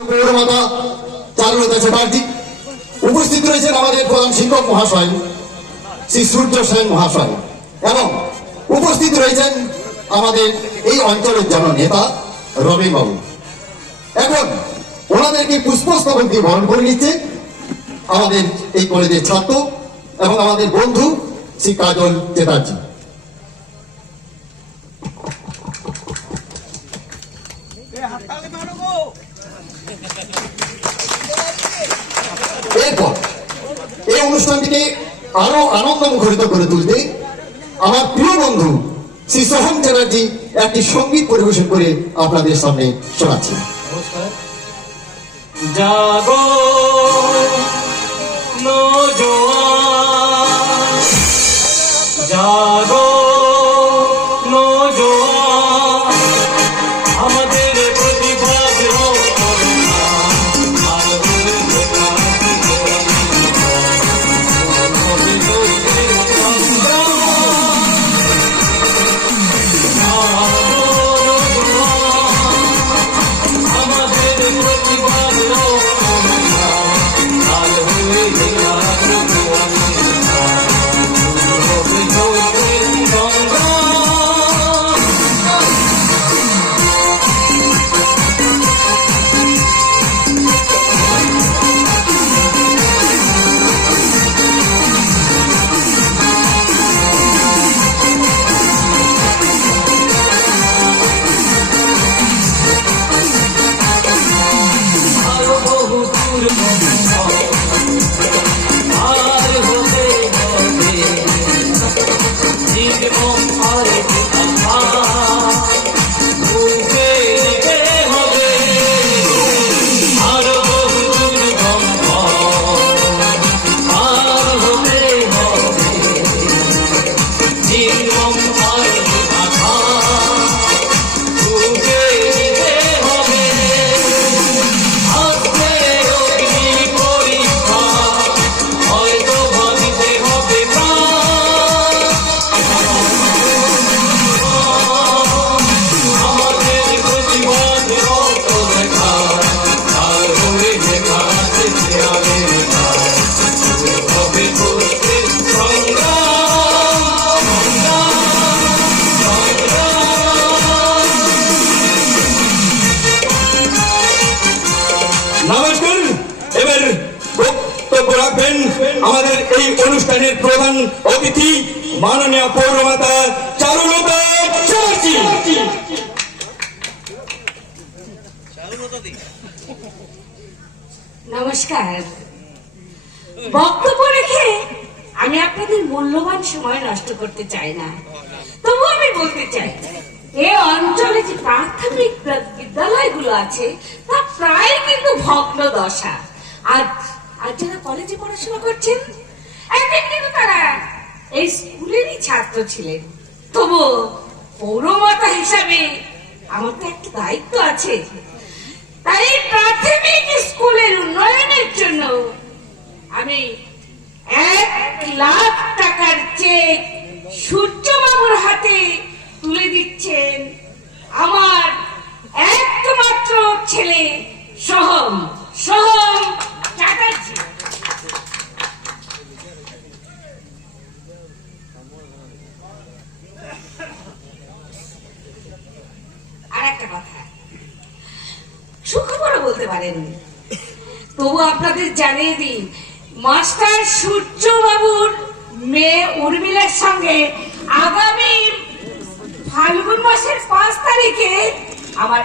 পৌরমাতা চারুলতা চ্যাটার্জি উপস্থিত রয়েছেন আমাদের প্রধান শিক্ষক মহাশয়, শ্রী সূর্য সেন মহাশয়। এবং উপস্থিত রয়েছেন আমাদের এই অঞ্চলের জননেতা রবি বাবু এখন ওনাদেরকে পুষ্পস্তবক দিয়ে বরণ করে নিচ্ছে আমাদের এই কলেজের ছাত্র এবং আমাদের বন্ধু শ্রী কাজল চ্যাটার্জি আরও আনন্দ মুখরিত করে তুলতে আমার প্রিয় বন্ধু শ্রী সোহম চ্যাটার্জি একটি সংগীত পরিবেশন করে আপনাদের সামনে শোনাচ্ছেন জাগো মাননীয় পৌরমাতা চারুলতা চ্যাটার্জি। নমস্কার। বক্তব্য রেখে আমি আপনাদের মূল্যবান সময় নষ্ট করতে চাই না। তবু আমি বলতে চাই এই অঞ্চলে যে প্রাথমিক বিদ্যালয়গুলো আছে, তা প্রায় কিন্তু ভগ্ন দশা। আর আর যারা কলেজে পড়াশোনা করছেন একদিন কিন্তু তারা এই ছাত্র ছিলেন। তবু পৌরমাতা হিসাবে আমার তো একটা দায়িত্ব আছে। তাই প্রাথমিক স্কুলের উন্নয়নের জন্য আমি এক লাখ টাকার চেক সূর্যবাবুর হাতে তুলে দিচ্ছেন আমার একমাত্র ছেলে সোহম সোহম চ্যাটার্জি আর একটা কথা সুখবরও বলতে পারেন তবু আপনাদের জানিয়ে দিই, মাস্টার সূর্যবাবুর মেয়ে উর্মিলার সঙ্গে আগামী ফাল্গুন মাসের পাঁচ তারিখে আমার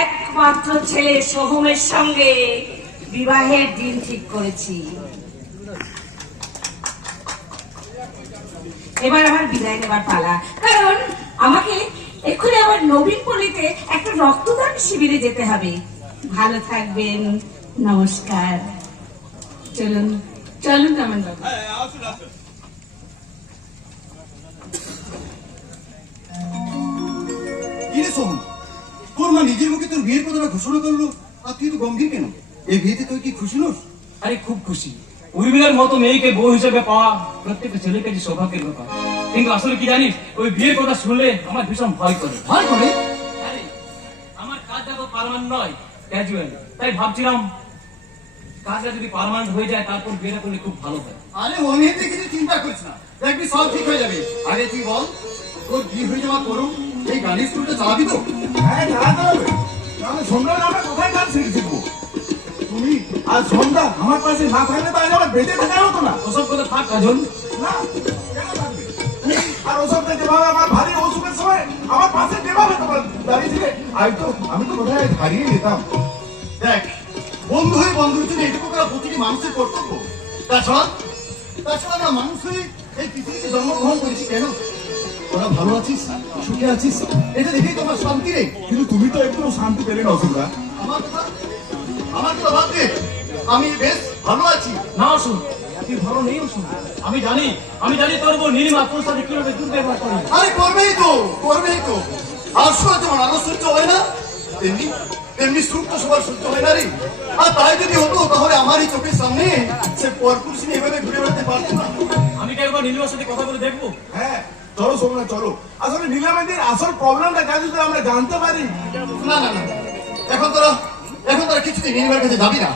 একমাত্র ছেলে সোহমের সঙ্গে বিবাহের দিন ঠিক করেছি। এবার আমার বিদায় নেবার পালা। কারণ আমাকে এক্ষুনি আবার নবীন পল্লীতে একটা রক্তদান শিবিরে যেতে হবে। ভালো থাকবেন। নমস্কার। চলুন চলুন কামান বাবু। তোর মা নিজের মুখে তোর বিয়ের কথাটা ঘোষণা করল আর তুই তো গম্ভীর কেন? এই বিয়েতে তুই কি খুশি নোস? আরে খুব খুশি। উর্মিলার মতো মেয়েকে বউ হিসেবে পাওয়া প্রত্যেকটা ছেলের কাছে সৌভাগ্যের ব্যাপার। কিন্তু আসলে কি জানিস ওই বিয়ের কথা শুনলে আমার ভীষণ ভয় করে। ভয় করে? আরে আমার কাজ যাব পারমান নয়। ক্যাজুয়াল তাই ভাবছিলাম কাজটা যদি পার্মানেন্ট হয়ে যায় তারপর বিয়েটা করলে খুব ভালো হয়। আরে ও নিয়ে তুই কিছু চিন্তা করিস না। দেখবি সব ঠিক হয়ে যাবে। আগে তুই বল তোর বিয়ে হয়ে যাওয়ার করুন এই গাড়ির স্কুলটা চালাবি তো? হ্যাঁ চালাতে হবে। তাহলে সন্ধ্যা আমরা কোথায় গান শিখে শিখব তুমি আর সন্ধ্যা আমার পাশে না থাকলে তো আজ আমার বেঁচে হতো না। ওসব কথা থাক কাজল। না কেন থাকবে? আর ওসবটা যেভাবে আমার আমার পাশে যেভাবে তোমার দাঁড়িয়ে ছিলে আমি তো আমি তো কোথায় হারিয়ে যেতাম। দেখ, বন্ধু হয়ে বন্ধুর জন্য এটুকু করা প্রতিটি মানুষের কর্তব্য, তাছাড়া তাছাড়া আমরা মানুষ এই পৃথিবীতে জন্মগ্রহণ করেছি কেন? তোরা ভালো আছিস? সুখে আছিস? এটা দেখেই তোমার শান্তি রে কিন্তু তুমি তো একটু শান্তি পেলে না অসুখরা আমার কথা আমার কথা দে আমি বেশ ভালো আছি। না অসুখ তুই ভালো নেই আমি জানি আমি জানি তোর বোন নীলিমা তোর সাথে কীভাবে দুর্ব্যবহার করে। আরে করবেই তো করবেই তো। আর সহ্য যেমন আলো সহ্য হয় না। তেমনি তেমনি সুখ তো সবার সহ্য হয় না রে। আর তাই যদি হতো তাহলে আমারই চোখের সামনে সে পরপুরুষ নিয়ে এভাবে ঘুরে বেড়াতে পারতো না। আমি কি একবার নীলিমার সাথে কথা বলে দেখব? হ্যাঁ চলো সোমনা চলো। আসলে নীলামের আসল প্রবলেমটা যদি আমরা জানতে পারি। না না না এখন তোরা এখন তোরা কিছুদিন নির্মার কাছে যাবি না।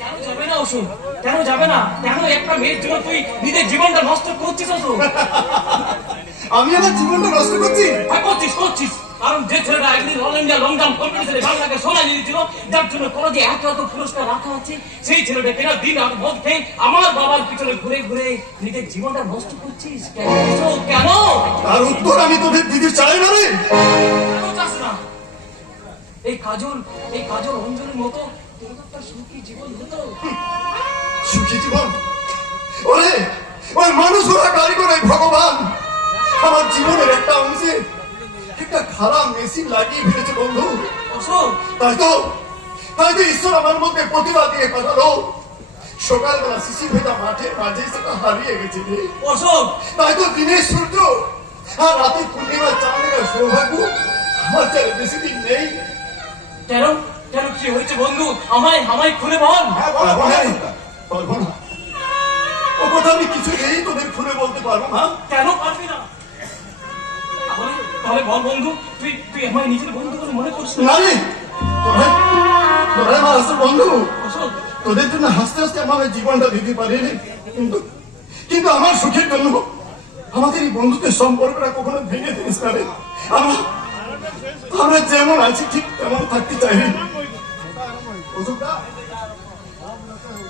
কেন যাবে না অসুখ কেন যাবে না? কেন একটা মেয়ের জন্য তুই নিজের জীবনটা নষ্ট করছিস অসুখ আমি আমার জীবনটা নষ্ট করছি? হ্যাঁ করছিস করছিস। কারণ যে ছেলেটা একদিন অল ইন্ডিয়া লং জাম্প কম্পিটিশনে বাংলাকে সোনা জিতেছিল যার জন্য কলেজে এত এত পুরস্কার রাখা আছে সেই ছেলেটা কেনা দিন আর মদ খেয়ে আমার বাবার পিছনে ঘুরে ঘুরে নিজের জীবনটা নষ্ট করছিস? কেন? তার উত্তর আমি তোদের দিদির চাই না রে। এই কাজল এই কাজল অঞ্জনের মতো সুখী জীবন? হতো সুখী জীবন ওরে, ওই মানুষ ওরা কারিগর ওই ভগবান। আমার জীবনের একটা অংশে একটা খারাপ মেশিন লাগিয়ে ফেলেছে, বন্ধু। তাই তো তাই তো ঈশ্বর আমার মধ্যে প্রতিভা দিয়ে পাঠালো সকালবেলা শিশির ভেজা মাঠে মাঝে সেটা হারিয়ে গেছে রে। অশোক তাই তো দিনের সূর্য আর রাতে পূর্ণিমার চাঁদের সৌভাগ্য আমার বেশি দিন নেই। কেন? কেন কি হয়েছে বন্ধু? আমায় আমায় খুলে বল। হ্যাঁ বলো পারব না বলো। রে, পারব না ও কথা আমি কিছু নেই তোদের খুলে বলতে পারব না। কেন পারবি না? তাহলে বল বন্ধু তুই তুই আমায় নিজের বন্ধু বলে মনে করছিস? না রে তোরা আমার আসল বন্ধু। তোদের জন্য হাসতে হাসতে আমার জীবনটা দিতে পারি কিন্তু কিন্তু আমার সুখের জন্য আমাদের এই বন্ধুত্বের সম্পর্কটা কখনো ভেঙে দিস না রে। আমরা আমরা যেমন আছি ঠিক তেমন থাকতে চাই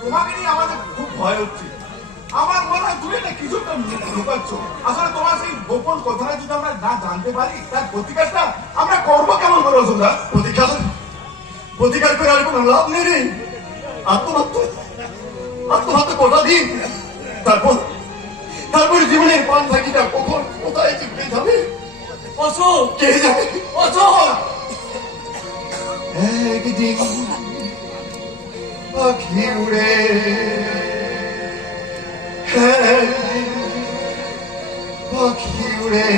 তোমাকে নিয়ে আমাদের খুব ভয় হচ্ছে। আমার মনে হয় তুমি এটা কিছু লুকাচ্ছ আসলে তোমার সেই গোপন কথাটা যদি আমরা না জানতে পারি তার প্রতিকারটা আমরা করব কেমন করে অসুখদা প্রতিকার? প্রতিকার করে আর কোনো লাভ নেই রে। আত্মহত্যা। আত্মহত্যা কটা দিন? তারপর তারপর জীবনের পান থাকিটা কখন কোথায় চিপড়ে যাবে? অশোক কে যাবে অশোক একদিন পাখি উড়ে একদিন পাখি উড়ে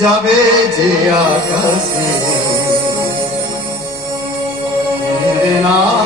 যাবে যে আকাশে। না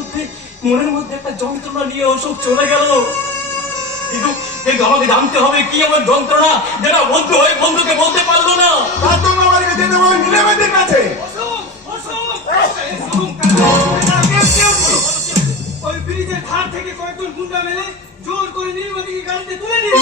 মধ্যে মনের মধ্যে একটা যন্ত্রণা নিয়ে অসুখ চলে গেল। কিন্তু কিন্তু আমাকে জানতে হবে কি আমার যন্ত্রণা? যেটা বন্ধু হয়ে বন্ধুকে বলতে পারল না। কাছে। ওই ব্রিজের ধার থেকে কয়েকজন গুন্ডা মেলে জোর করে নির্মাণীকে গাড়িতে তুলে নিয়ে